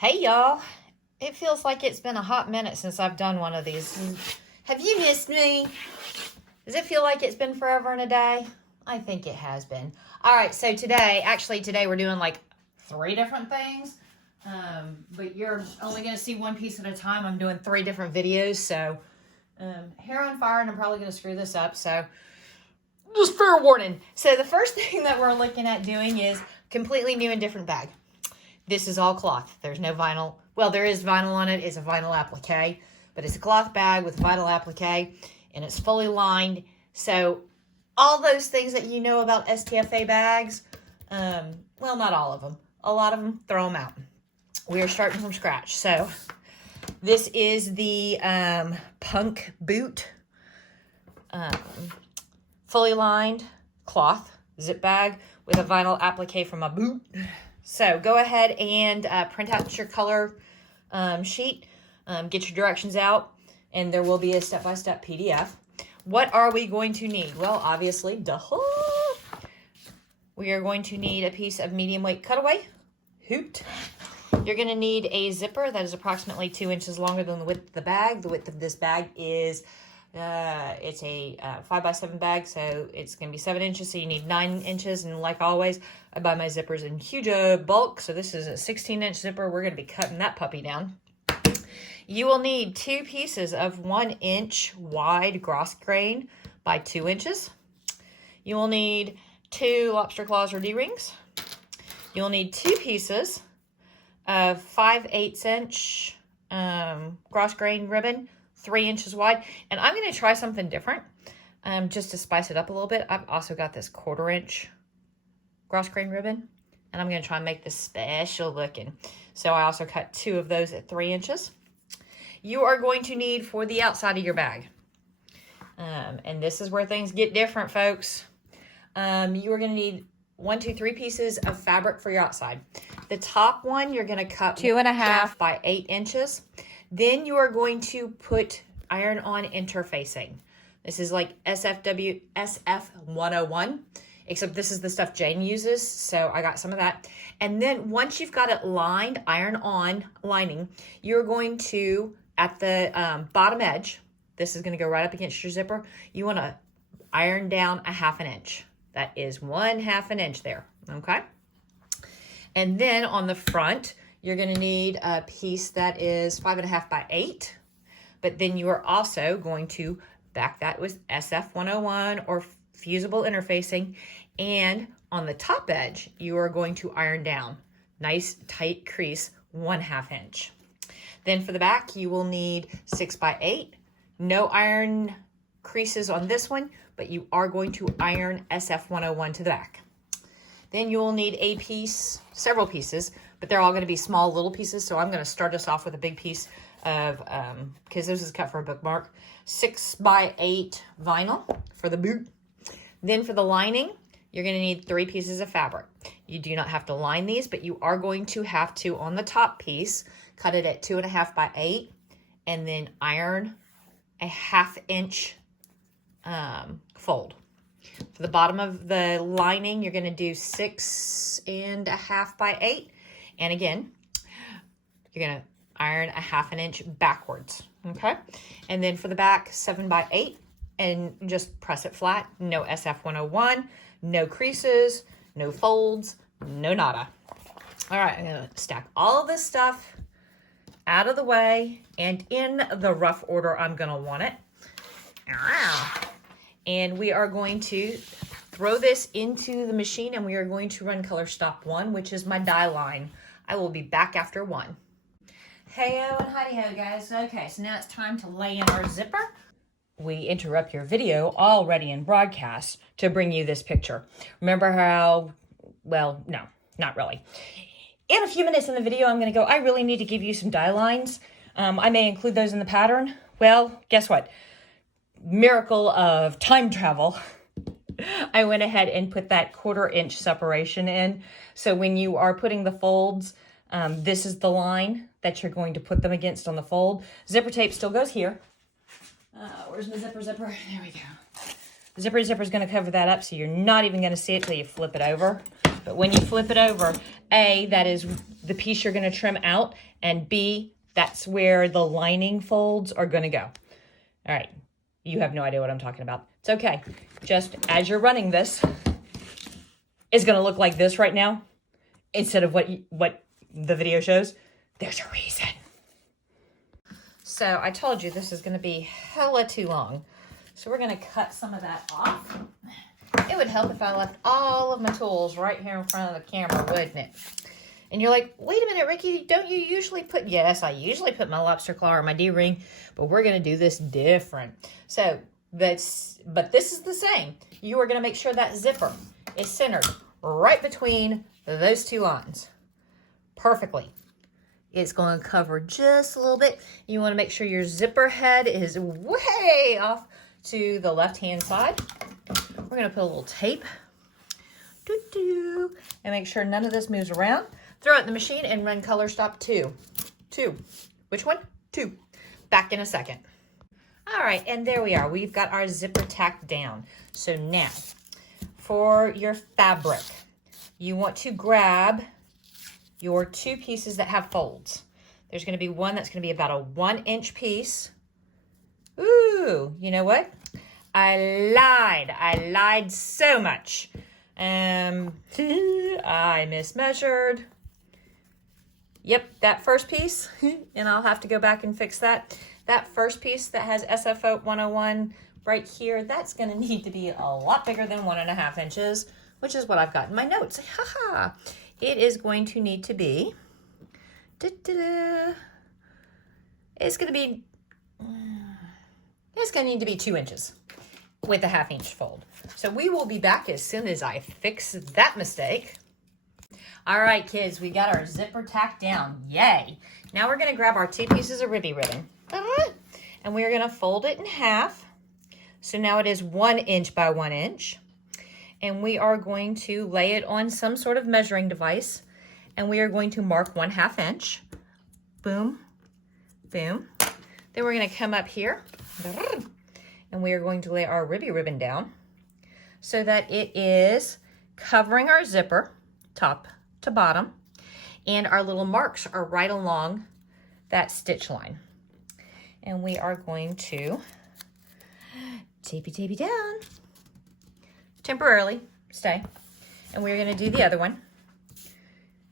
Hey y'all, it feels like it's been a hot minute since I've done one of these. Have you missed me? Does it feel like it's been forever and a day? I think it has been. All right, so today we're doing like 3 different things, but you're only going to see one piece at a time. I'm doing 3 different videos, so hair on fire, and I'm probably going to screw this up, so just fair warning. So the first thing that we're looking at doing is completely new and different bag. This is all cloth. There's no vinyl. Well, there is vinyl on it. It's a vinyl applique, but it's a cloth bag with vinyl applique, and it's fully lined. So all those things that you know about STFA bags, well, not all of them. A lot of them, throw them out. We are starting from scratch. So this is the Punk Boot fully lined cloth zip bag with a vinyl applique from a boot. So go ahead and print out your color sheet, get your directions out, and there will be a step-by-step PDF. What are we going to need? Well, obviously, we are going to need a piece of medium weight cutaway, hoot. You're going to need a zipper that is approximately 2 inches longer than the width of the bag. The width of this bag is it's a 5x7 bag, so it's going to be 7 inches, so you need 9 inches. And like always, I buy my zippers in huge bulk, so this is a 16-inch zipper. We're going to be cutting that puppy down. You will need 2 pieces of 1-inch wide gross grain by 2 inches. You will need 2 lobster claws or D-rings. You'll need 2 pieces of 5/8 inch gross grain ribbon, 3 inches wide. And I'm going to try something different just to spice it up a little bit. I've also got this 1/4 inch gross grain ribbon, and I'm going to try and make this special looking. So I also cut 2 of those at 3 inches. You are going to need for the outside of your bag, and this is where things get different, folks. You are going to need 1, 2, 3 pieces of fabric for your outside. The top one you're going to cut 2.5 by 8 inches. Then you are going to put iron-on interfacing. This is like SF 101, except this is the stuff Jane uses, so I got some of that. And then once you've got it lined, iron-on lining, you're going to, at the bottom edge, this is going to go right up against your zipper, you want to iron down a 1/2 inch. That is 1/2 inch there, okay? And then on the front, you're going to need a piece that is 5.5 by 8, but then you are also going to back that with SF 101 or fusible interfacing, and on the top edge, you are going to iron down. Nice tight crease, 1/2 inch. Then for the back, you will need 6 by 8. No iron creases on this one, but you are going to iron SF 101 to the back. Then you will need a piece, several pieces, but they're all going to be small little pieces. So I'm going to start us off with a big piece of, because this is cut for a bookmark, 6 by 8 vinyl for the boot. Then for the lining, you're going to need 3 pieces of fabric. You do not have to line these, but you are going to have to, on the top piece, cut it at 2.5 by 8, and then iron a 1/2 inch fold. For the bottom of the lining, you're going to do 6.5 by 8. And again, you're going to iron a 1/2 inch backwards, okay? And then for the back, 7 by 8, and just press it flat. No SF 101, no creases, no folds, no nada. All right, I'm going to stack all of this stuff out of the way and in the rough order I'm going to want it. And we are going to throw this into the machine, and we are going to run color stop 1, which is my dye line. I will be back after 1. Hey-o and howdy-ho, guys. Okay, so now it's time to lay in our zipper. We interrupt your video already in broadcast to bring you this picture. Remember how, well, no, not really. In a few minutes in the video, I'm going to go, I really need to give you some dye lines. I may include those in the pattern. Well, guess what? Miracle of time travel. I went ahead and put that 1/4 inch separation in. So when you are putting the folds, this is the line that you're going to put them against on the fold. Zipper tape still goes here. Where's my zipper? There we go. Zipper is going to cover that up, so you're not even going to see it till you flip it over. But when you flip it over, A, that is the piece you're going to trim out, and B, that's where the lining folds are going to go. All right, you have no idea what I'm talking about. It's okay. Just as you're running this, it's going to look like this right now instead of what the video shows. There's a reason. So I told you this is going to be hella too long. So we're going to cut some of that off. It would help if I left all of my tools right here in front of the camera, wouldn't it? And you're like, wait a minute, Ricky, don't you usually put... Yes, I usually put my lobster claw or my D-ring, but we're going to do this different. So, but this is the same. You are going to make sure that zipper is centered right between those two lines. Perfectly. It's going to cover just a little bit. You want to make sure your zipper head is way off to the left-hand side. We're going to put a little tape. And make sure none of this moves around. Throw it in the machine and run color stop 2. 2. Which one? 2. Back in a second. All right, and there we are. We've got our zipper tacked down. So now, for your fabric, you want to grab your 2 pieces that have folds. There's going to be one that's going to be about a 1-inch piece. Ooh, you know what? I lied so much. I mismeasured. Yep, that first piece, and I'll have to go back and fix that. That first piece that has SFO 101 right here, that's going to need to be a lot bigger than 1.5 inches, which is what I've got in my notes. Haha. It is going to need to be, it's going to need to be 2 inches with a 1/2 inch fold. So we will be back as soon as I fix that mistake. All right, kids, we got our zipper tacked down. Yay. Now we're going to grab our 2 pieces of ribby ribbon. And we're going to fold it in half. So now it is 1 inch by 1 inch. And we are going to lay it on some sort of measuring device. And we are going to mark 1/2 inch. Boom, boom. Then we're going to come up here. And we are going to lay our ribby ribbon down so that it is covering our zipper, top to bottom. And our little marks are right along that stitch line. And we are going to tapey down. Temporarily, stay. And we're going to do the other one.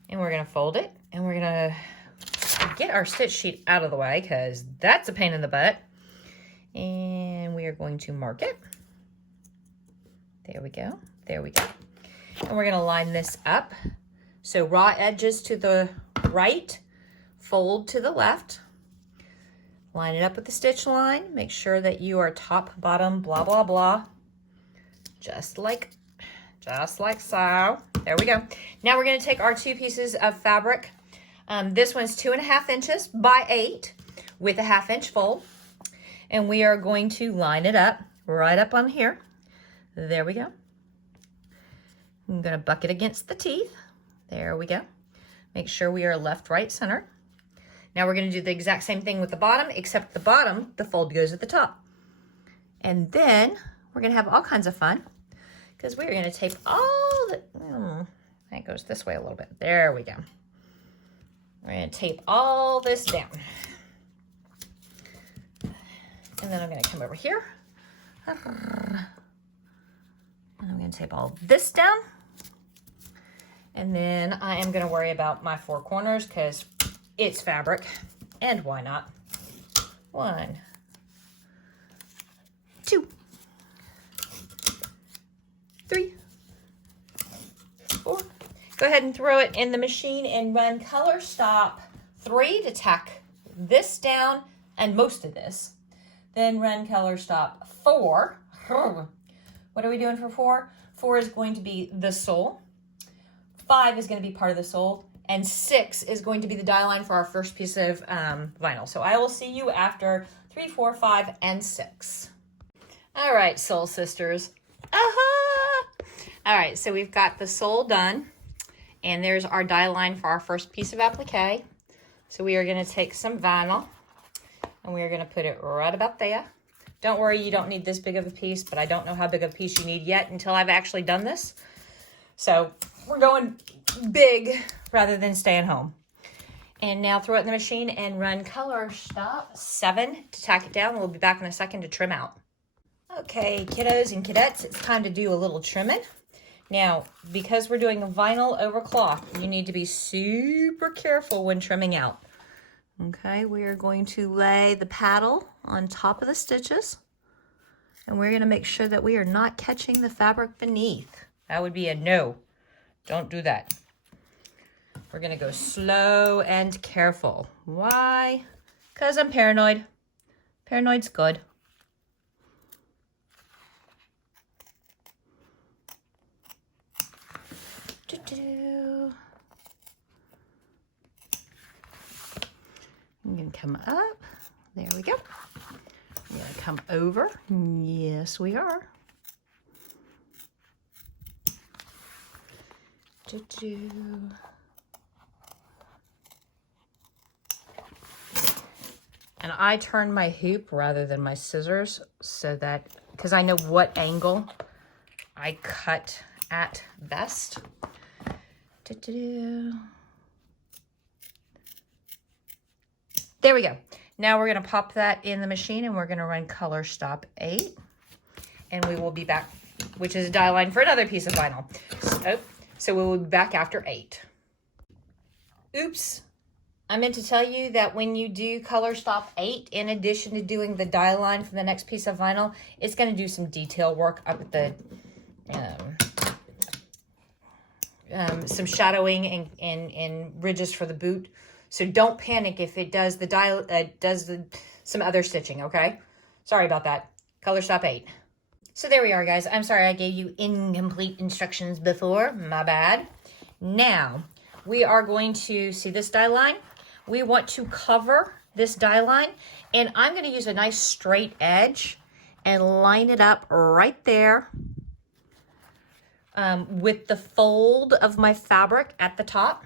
And we're going to fold it. And we're going to get our stitch sheet out of the way because that's a pain in the butt. And we are going to mark it. There we go. There we go. And we're going to line this up. So raw edges to the right, fold to the left. Line it up with the stitch line. Make sure that you are top, bottom, blah, blah, blah. Just like so. There we go. Now we're going to take our 2 pieces of fabric. This one's 2.5 inches by 8 with a 1/2 inch fold. And we are going to line it up right up on here. There we go. I'm going to buck it against the teeth. There we go. Make sure we are left, right, center. Now we're going to do the exact same thing with the bottom, except the bottom, the fold goes at the top. And then we're going to have all kinds of fun because we're going to tape all the... that goes this way a little bit. There we go. We're going to tape all this down. And then I'm going to come over here. And I'm going to tape all this down. And then I am going to worry about my 4 corners because it's fabric. And why not? 1, 2, 3, 4. Go ahead and throw it in the machine and run color stop 3 to tack this down and most of this. Then run color stop 4. What are we doing for 4? 4 is going to be the sole. 5 is going to be part of the sole. And 6 is going to be the die line for our first piece of vinyl. So I will see you after 3, 4, 5, and 6. All right, soul sisters. All right, so we've got the sole done. And there's our die line for our first piece of applique. So we are going to take some vinyl. And we are going to put it right about there. Don't worry, you don't need this big of a piece, but I don't know how big of a piece you need yet until I've actually done this. So we're going big rather than staying home. And now throw it in the machine and run color stop 7 to tack it down. We'll be back in a second to trim out. Okay, kiddos and cadettes, it's time to do a little trimming. Now, because we're doing vinyl over cloth, you need to be super careful when trimming out. Okay, we are going to lay the paddle on top of the stitches, and we're going to make sure that we are not catching the fabric beneath. That would be a no. Don't do that. We're going to go slow and careful. Why? Because I'm paranoid. Paranoid's good. I'm going to come up. There we go. We're going to come over. Yes, we are. And I turn my hoop rather than my scissors so that, because I know what angle I cut at best. There we go. Now we're going to pop that in the machine and we're going to run color stop 8. And we will be back, which is a die line for another piece of vinyl. So we will be back after 8. Oops. I meant to tell you that when you do color stop 8, in addition to doing the die line for the next piece of vinyl, it's going to do some detail work up at the, some shadowing and ridges for the boot. So don't panic if it does some other stitching, okay? Sorry about that. Color stop 8. So there we are, guys. I'm sorry I gave you incomplete instructions before. My bad. Now, we are going to see this die line. We want to cover this die line, and I'm going to use a nice straight edge and line it up right there with the fold of my fabric at the top,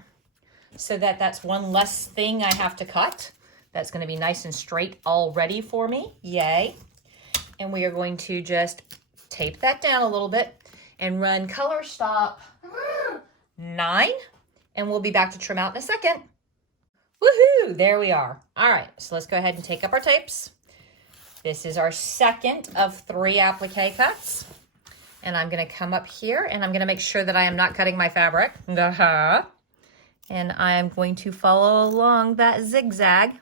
so that that's one less thing I have to cut. That's going to be nice and straight already for me. Yay. And we are going to just tape that down a little bit and run color stop 9. And we'll be back to trim out in a second. Woohoo! There we are. All right, so let's go ahead and take up our tapes. This is our second of 3 applique cuts. And I'm going to come up here and I'm going to make sure that I am not cutting my fabric. And I am going to follow along that zigzag.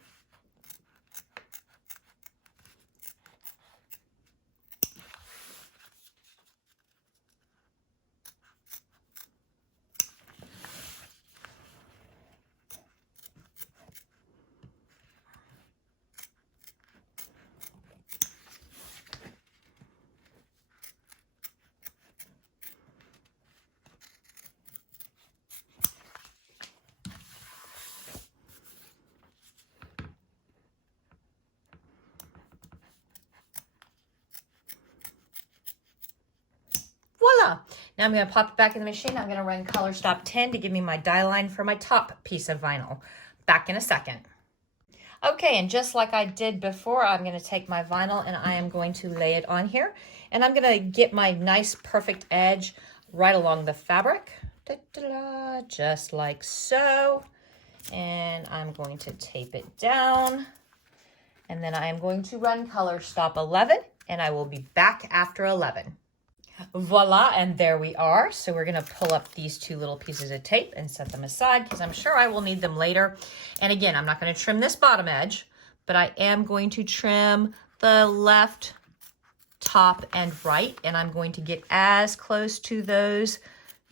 Voila! Now I'm going to pop it back in the machine. I'm going to run color stop 10 to give me my die line for my top piece of vinyl. Back in a second. Okay, and just like I did before, I'm going to take my vinyl and I am going to lay it on here. And I'm going to get my nice perfect edge right along the fabric. Just like so. And I'm going to tape it down. And then I am going to run color stop 11 and I will be back after 11. Voila, and there we are. So we're going to pull up these 2 little pieces of tape and set them aside because I'm sure I will need them later. And again, I'm not going to trim this bottom edge, but I am going to trim the left, top, and right. And I'm going to get as close to those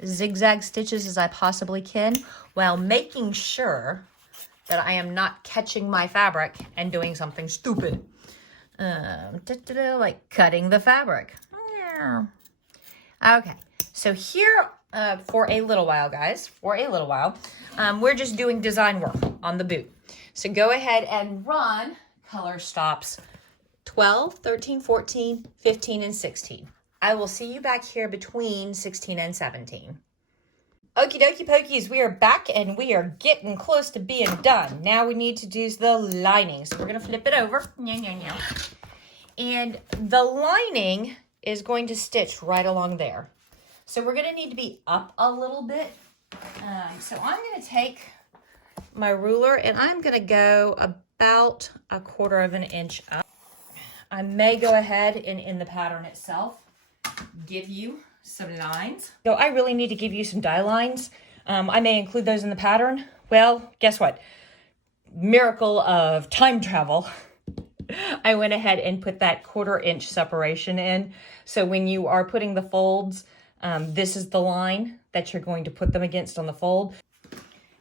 zigzag stitches as I possibly can while making sure that I am not catching my fabric and doing something stupid. Like cutting the fabric. Okay, so here for a little while, guys, we're just doing design work on the boot. So go ahead and run color stops 12, 13, 14, 15, and 16. I will see you back here between 16 and 17. Okie dokie pokies, we are back and we are getting close to being done. Now we need to do the lining. So we're going to flip it over. And the lining is going to stitch right along there. So we're going to need to be up a little bit. So I'm going to take my ruler and I'm gonna go about 1/4 of an inch up. I may go ahead and in the pattern itself, give you some lines. So I really need to give you some die lines. I may include those in the pattern. Well, guess what? Miracle of time travel. I went ahead and put that 1/4 inch separation in. So when you are putting the folds, this is the line that you're going to put them against on the fold.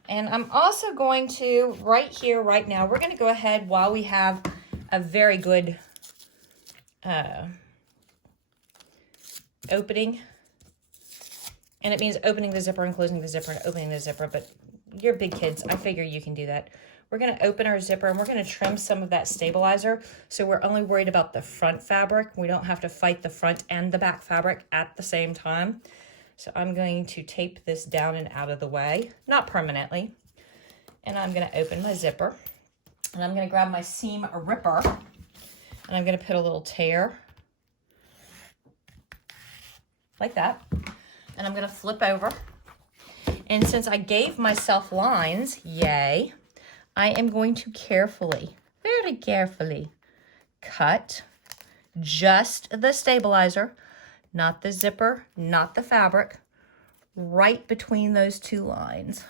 And I'm also going to, right here, right now, we're going to go ahead while we have a very good opening. And it means opening the zipper and closing the zipper and opening the zipper, but you're big kids. I figure you can do that. We're going to open our zipper and we're going to trim some of that stabilizer. So we're only worried about the front fabric. We don't have to fight the front and the back fabric at the same time. So I'm going to tape this down and out of the way, not permanently. And I'm going to open my zipper and I'm going to grab my seam ripper and I'm going to put a little tear like that. And I'm going to flip over. And since I gave myself lines, yay, I am going to carefully, very carefully, cut just the stabilizer, not the zipper, not the fabric, right between those two lines.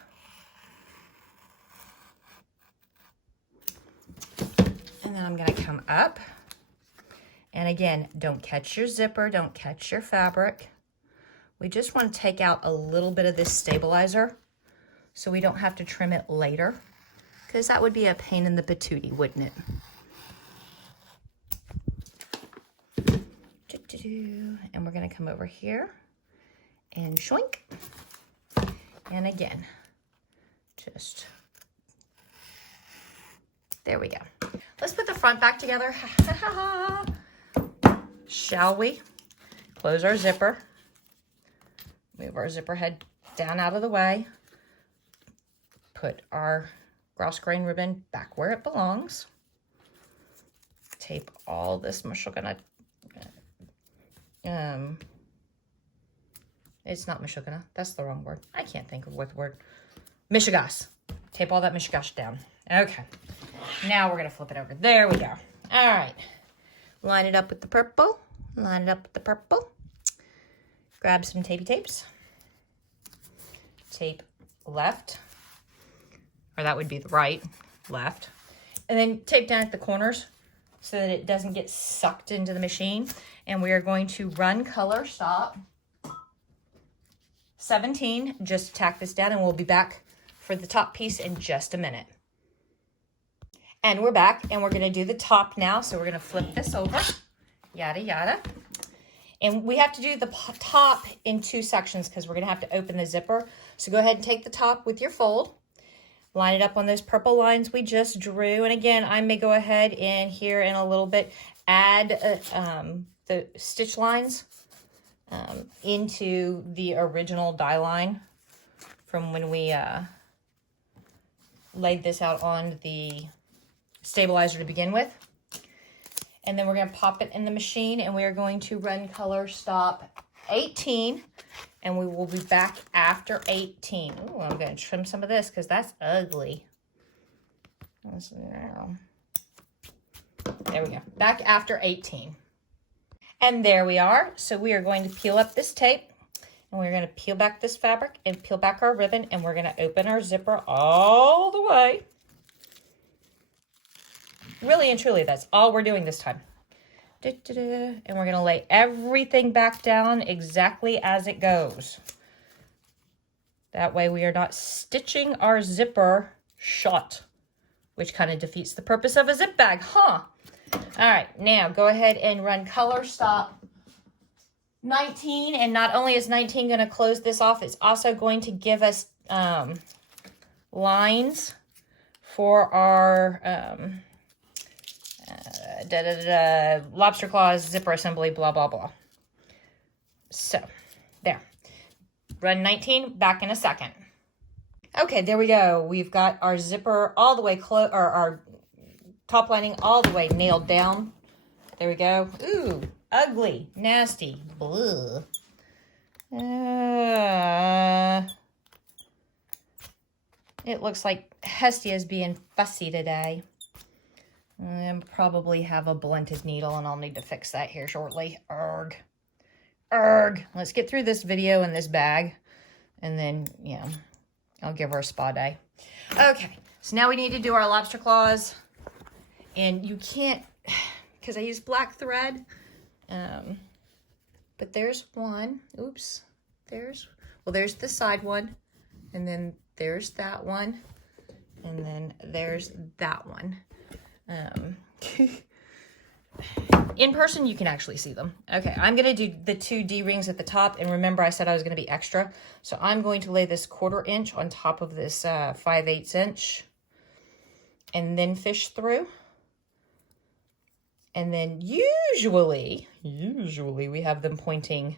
And then I'm going to come up. And again, don't catch your zipper, don't catch your fabric. We just want to take out a little bit of this stabilizer so we don't have to trim it later, because that would be a pain in the patootie, wouldn't it? And we're going to come over here and shoink. And again, just, there we go. Let's put the front back together. Shall we? Close our zipper. Move our zipper head down out of the way. Put our grouse grain ribbon back where it belongs. Tape all this mashugana. It's not mashugana. That's the wrong word. I can't think of what word. Mishigas. Tape all that mishigas down. Okay. Now we're going to flip it over. There we go. All right. Line it up with the purple. Line it up with the purple. Grab some tapey tapes. Tape left, or that would be the right, left. And then tape down at the corners so that it doesn't get sucked into the machine. And we are going to run color stop 17. Just tack this down and we'll be back for the top piece in just a minute. And we're back and we're going to do the top now. So we're going to flip this over, yada, yada. And we have to do the top in 2 sections because we're going to have to open the zipper. So go ahead and take the top with your fold. Line it up on those purple lines we just drew. And again, I may go ahead and here in a little bit add the stitch lines into the original die line from when we laid this out on the stabilizer to begin with. And then we're going to pop it in the machine and we are going to run color stop 18 and we will be back after 18. Ooh, I'm going to trim some of this because that's ugly. There we go. Back after 18. And there we are. So we are going to peel up this tape and we're going to peel back this fabric and peel back our ribbon and we're going to open our zipper all the way. Really and truly, that's all we're doing this time. And we're going to lay everything back down exactly as it goes. That way we are not stitching our zipper shut, which kind of defeats the purpose of a zip bag, huh? All right, now go ahead and run color stop 19. And not only is 19 going to close this off, it's also going to give us lines for our lobster claws, zipper assembly, blah, blah, blah. So, there. Run 19, back in a second. Okay, there we go. We've got our zipper all the way close, or our top lining all the way nailed down. There we go. Ooh, ugly, nasty, blue. It looks like Hestia's being fussy today. And probably have a blunted needle, and I'll need to fix that here shortly. Arg. Arg. Let's get through this video in this bag, and then, yeah, I'll give her a spa day. Okay, so now we need to do our lobster claws. And you can't, because I use black thread, but there's one. Oops. There's the side one, and then there's that one, and then there's that one. In person, you can actually see them. Okay, I'm going to do the 2 D-rings at the top, and remember I said I was going to be extra, so I'm going to lay this 1/4 inch on top of this 5/8 inch, and then fish through. And then usually we have them pointing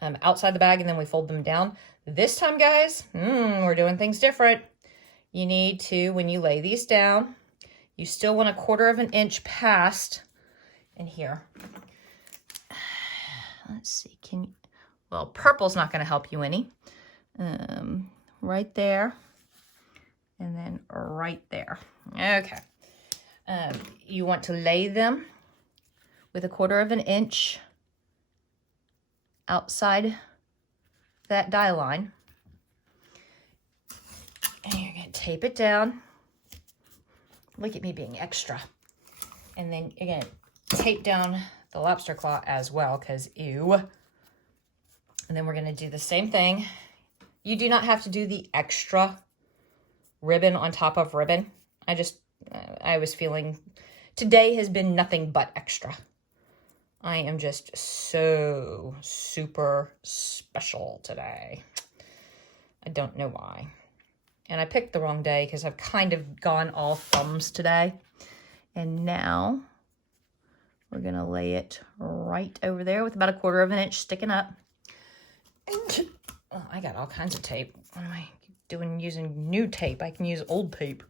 outside the bag, and then we fold them down. This time, guys, we're doing things different. You need to, when you lay these down, you still want 1/4 inch past in here. Let's see, well, purple's not going to help you any. Right there, and then right there. Okay. You want to lay them with 1/4 inch outside that die line. And you're going to tape it down. Look at me being extra. And then you're going to tape down the lobster claw as well, because ew. And then we're going to do the same thing. You do not have to do the extra ribbon on top of ribbon. I was feeling today has been nothing but extra. I am just so super special today. I don't know why. And I picked the wrong day because I've kind of gone all thumbs today. And now we're going to lay it right over there with about 1/4 inch sticking up. And, oh, I got all kinds of tape. What am I doing using new tape? I can use old tape.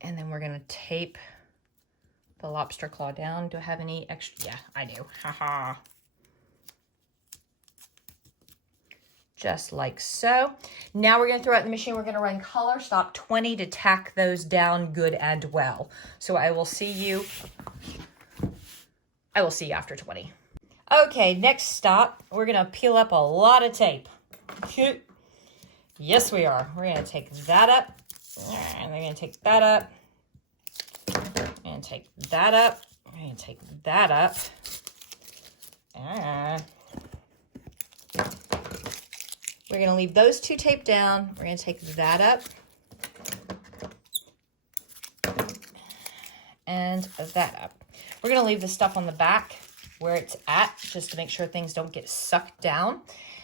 And then we're going to tape the lobster claw down. Do I have any extra? Yeah, I do. Haha. Just like so. Now we're going to throw it in the machine. We're going to run color stop 20 to tack those down good and well. So I will see you after 20. Okay, next stop. We're going to peel up a lot of tape. Yes, we are. We're going to take that up. And we're going to take that up. And take that up. We're going to take that up. We're going to leave those 2 taped down. We're going to take that up. And that up. We're going to leave the stuff on the back where it's at, just to make sure things don't get sucked down.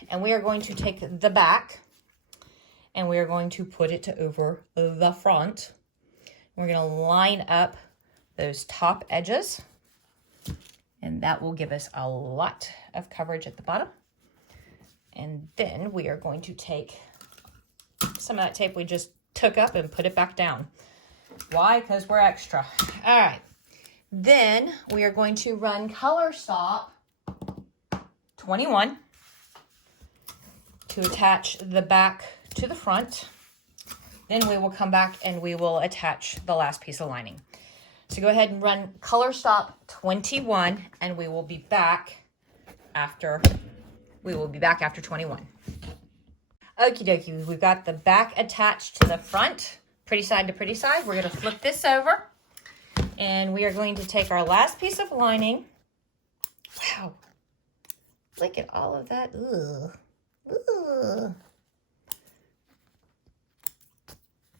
And we are going to take the back, and we are going to put it over the front. We're going to line up those top edges, and that will give us a lot of coverage at the bottom. And then we are going to take some of that tape we just took up and put it back down. Why? Because we're extra. All right. Then we are going to run color stop 21 to attach the back to the front. Then we will come back and we will attach the last piece of lining. So go ahead and run color stop 21, and we will be back after 21. Okie dokie, we've got the back attached to the front, pretty side to pretty side. We're going to flip this over, and we are going to take our last piece of lining. Wow, look at all of that. Ugh. Ugh.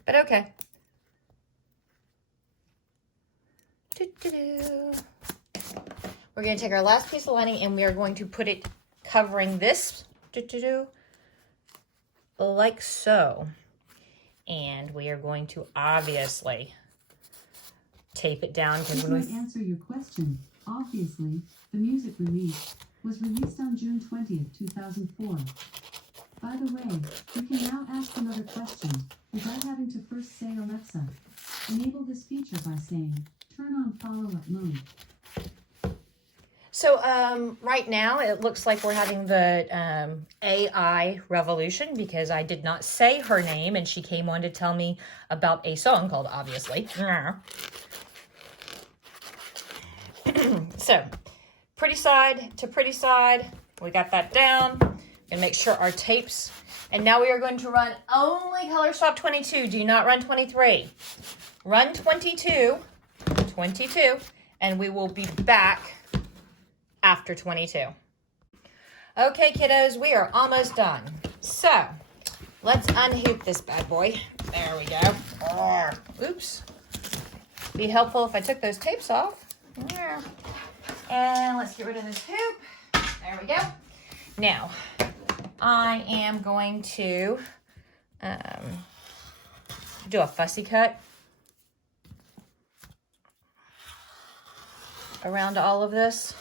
But okay. We're going to take our last piece of lining, and we are going to put it covering this like so. And we are going to obviously tape it down. This might answer your question. Obviously, the music release was released on June 20th, 2004. By the way, you can now ask another question without having to first say Alexa. Enable this feature by saying, turn on follow-up mode. So right now it looks like we're having the AI revolution because I did not say her name and she came on to tell me about a song called Obviously. So pretty side to pretty side, we got that down. And make sure our tapes, and now we are going to run only color stop 22. Do not run 23. Run 22, and we will be back after 22. Okay, kiddos, we are almost done. So let's unhoop this bad boy. There we go. Oops. Be helpful if I took those tapes off. And let's get rid of this hoop. There we go. Now, I am going to do a fussy cut around all of this.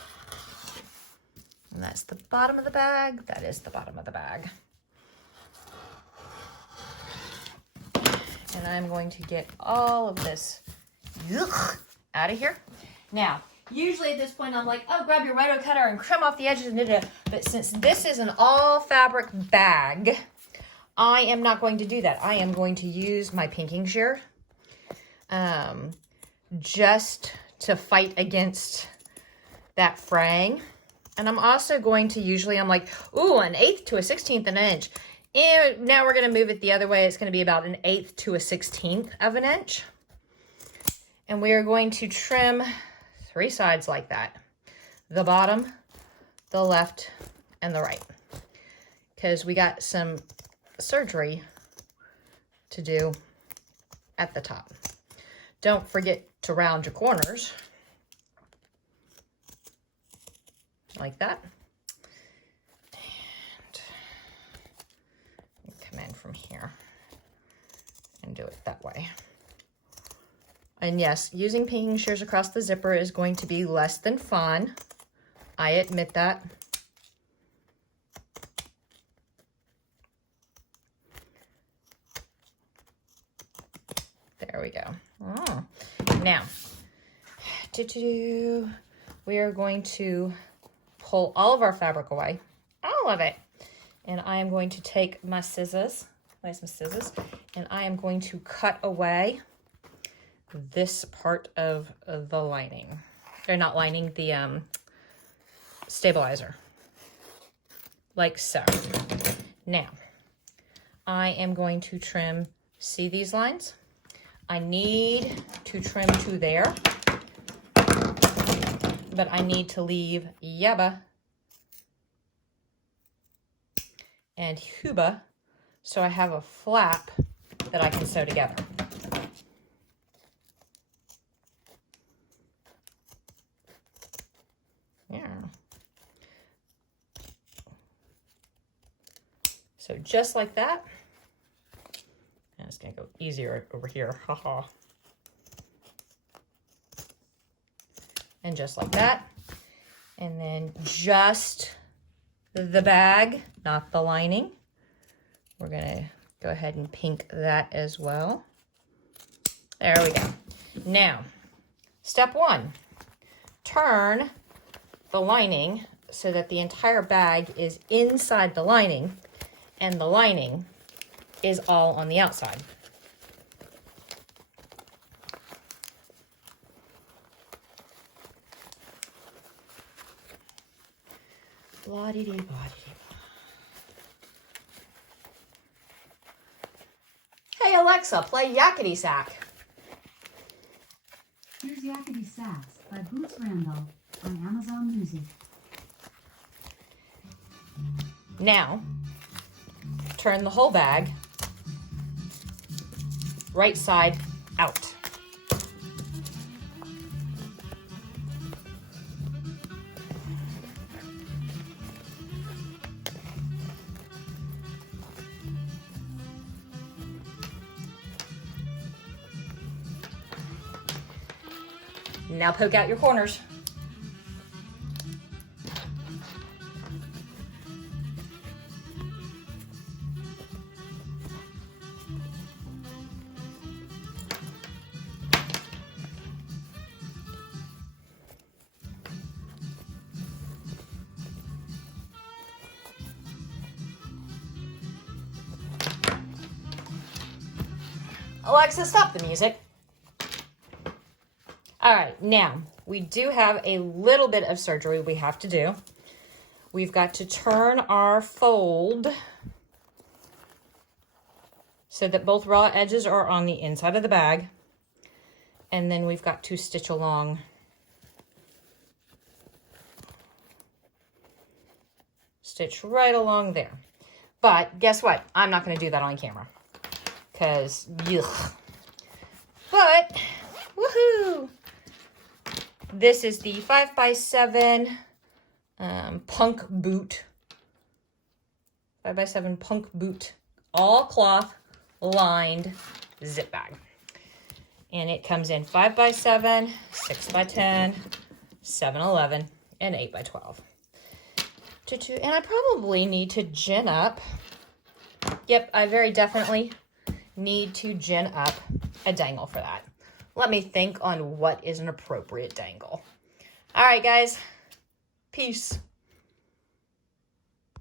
And that's the bottom of the bag. That is the bottom of the bag. And I'm going to get all of this out of here. Now, usually at this point, I'm like, oh, grab your Rhino cutter and trim off the edges. But since this is an all fabric bag, I am not going to do that. I am going to use my pinking shear just to fight against that fraying. And I'm also going to usually, I'm like, ooh, 1/8 to 1/16 of an inch. And now we're going to move it the other way. It's going to be about 1/8 to 1/16 of an inch. And we are going to trim 3 sides like that. The bottom, the left, and the right. Because we got some surgery to do at the top. Don't forget to round your corners. Like that. And come in from here and do it that way. And yes, using pinking shears across the zipper is going to be less than fun. I admit that. There we go. Oh. Now, we are going to pull all of our fabric away, all of it. And I am going to take my scissors, and I am going to cut away this part of the lining. Or not lining, the stabilizer. Like so. Now, I am going to trim, see these lines? I need to trim to there. But I need to leave yabba and huba so I have a flap that I can sew together. Yeah. So just like that. And it's going to go easier over here. Haha. And just like that. And then just the bag, not the lining. We're going to go ahead and pink that as well. There we go. Now, step 1. Turn the lining so that the entire bag is inside the lining and the lining is all on the outside. Blah-dee-dee-blah-dee-dee. Hey Alexa, play Yakety Sack. Here's Yakety Sax by Boots Randall on Amazon Music. Now, turn the whole bag right side out. Now poke out your corners. Alexa, stop the music. All right, now we do have a little bit of surgery we have to do. We've got to turn our fold so that both raw edges are on the inside of the bag. And then we've got to stitch along stitch right along there. But guess what? I'm not going to do that on camera because yuck. But woohoo! This is the 5x7 punk boot. 5x7 punk boot, all cloth lined zip bag. And it comes in 5x7, 6x10, 7x11, and 8x12. And I probably need to gin up. Yep, I very definitely need to gin up a dangle for that. Let me think on what is an appropriate dangle. All right, guys. Peace.